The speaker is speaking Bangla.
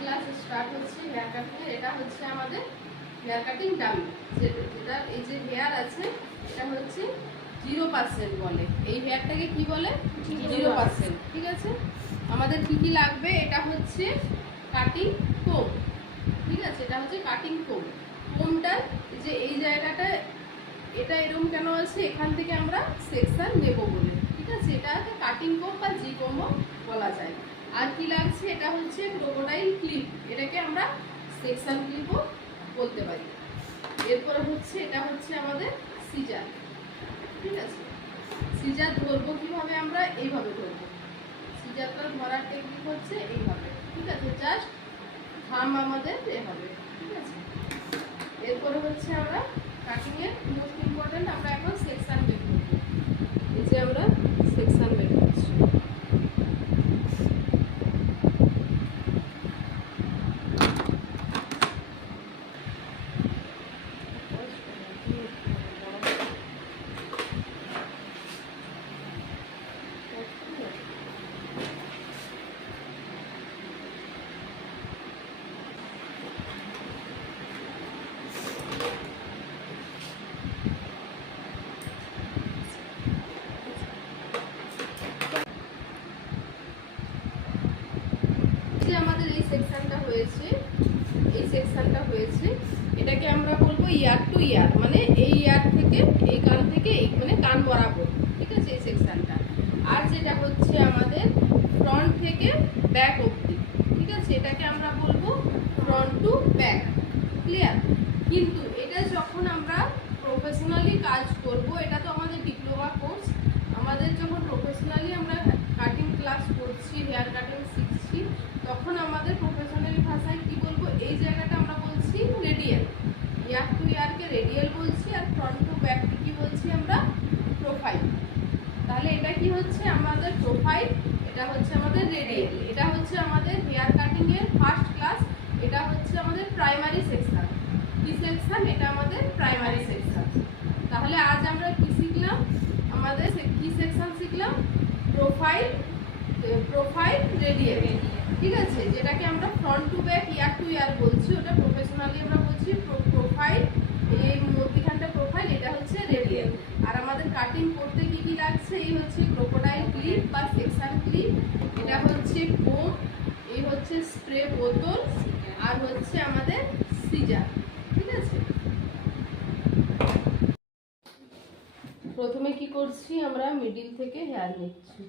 ক্লাস স্টার্ট হচ্ছে হেয়ার কাটিং এর। এটা হচ্ছে আমাদের হেয়ার কাটিং ডামি, যেটা এই যে হেয়ার আছে এটা হচ্ছে 0% বলে। এই হেয়ারটাকে কি বলে? 0%। ঠিক আছে, আমাদের কি কি লাগবে? এটা হচ্ছে কাটিং কোম। ঠিক আছে, এটা হচ্ছে কাটিং কোম। কোমটার যে এই জায়গাটা এটা এরকম কেন আছে? এখান থেকে আমরা সেকশন নেব বলে। ঠিক আছে, এটাকে কাটিং কোম বা জি কোমও বলা যায়। আর কি লাগছে? এটা হচ্ছে ক্রোকোডাইল ক্লিপ, এটাকে আমরা সেকশন ক্লিপও বলতে পারি। এরপরে হচ্ছে এটা হচ্ছে আমাদের সিজার। ঠিক আছে, সিজার ধরবো কিভাবে? আমরা এইভাবে ধরবো। সিজারটা ধরার টেকনিক হচ্ছে এইভাবে। ঠিক আছে, জাস্ট থাম আমাদের এভাবে। ঠিক আছে, এরপরে হচ্ছে আমরা কাটিং এর মোস্ট ইম্পর্টেন্ট আমরা এখন সেকশন বের করব। এই যে আমরা সেকশন বের করছি। আমাদের এই সেকশনটা হয়েছে, এই সেকশনটা হয়েছে, এটাকে আমরা বলবো ইয়ার টু ইয়ার, মানে এই ইয়ার থেকে এই কান থেকে এই মানে কান বরাবর। ঠিক আছে, এই সেকশনটা। আর যেটা হচ্ছে আমাদের ফ্রন্ট থেকে ব্যাক অবধি। ঠিক আছে, এটাকে আমরা বলবো ফ্রন্ট টু ব্যাক। ক্লিয়ার? কিন্তু এটা যখন আমরা প্রফেশনালি কাজ করব, এটা তো আমাদের ডিপ্লোমা কোর্স, আমাদের যখন প্রফেশনালি আমরা কাটিং ক্লাস করছি, হেয়ার কাটিং শিখছি, তখন আমাদের প্রফেশনালি ভাষায় কি বলবো? এই জায়গাটা আমরা বলছি রেডিয়াল। ইয়ার টু ইয়ারকে রেডিয়াল বলছি, আর ফ্রন্ট টু ব্যাককে কি বলছি আমরা? প্রোফাইল। তাহলে এটা কি হচ্ছে? আমাদের প্রোফাইল, এটা হচ্ছে আমাদের রেডিয়াল। এটা হচ্ছে আমাদের হেয়ার কাটিং এর ফার্স্ট ক্লাস। এটা হচ্ছে আমাদের প্রাইমারি সেকশন। কি সেকশন? এটা আমাদের প্রাইমারি সেকশন। তাহলে আজ আমরা কি শিখলাম? আমাদের কি সেকশন শিখলাম? Profile, profile, radial. ঠিক আছে, যেটাকে আমরা front to back, ear to ear বলছি, ওটা প্রফেশনালি আমরা বলছি প্রোফাইল। এই মধ্যখানটা প্রোফাইল, এটা হচ্ছে রেডিয়াল। আর আমাদের কাটিং করতে কি কি লাগছে? এই হচ্ছে ক্রোকোডাইল ক্লিপ বা সেকশন ক্লিপ, এটা হচ্ছে কোম, এই হচ্ছে স্প্রে বোতল, আর হচ্ছে আমাদের সিজার। ঠিক আছে, প্রথমে কি করছি? আমরা মিডিল থেকে হেয়ার নিচ্ছি।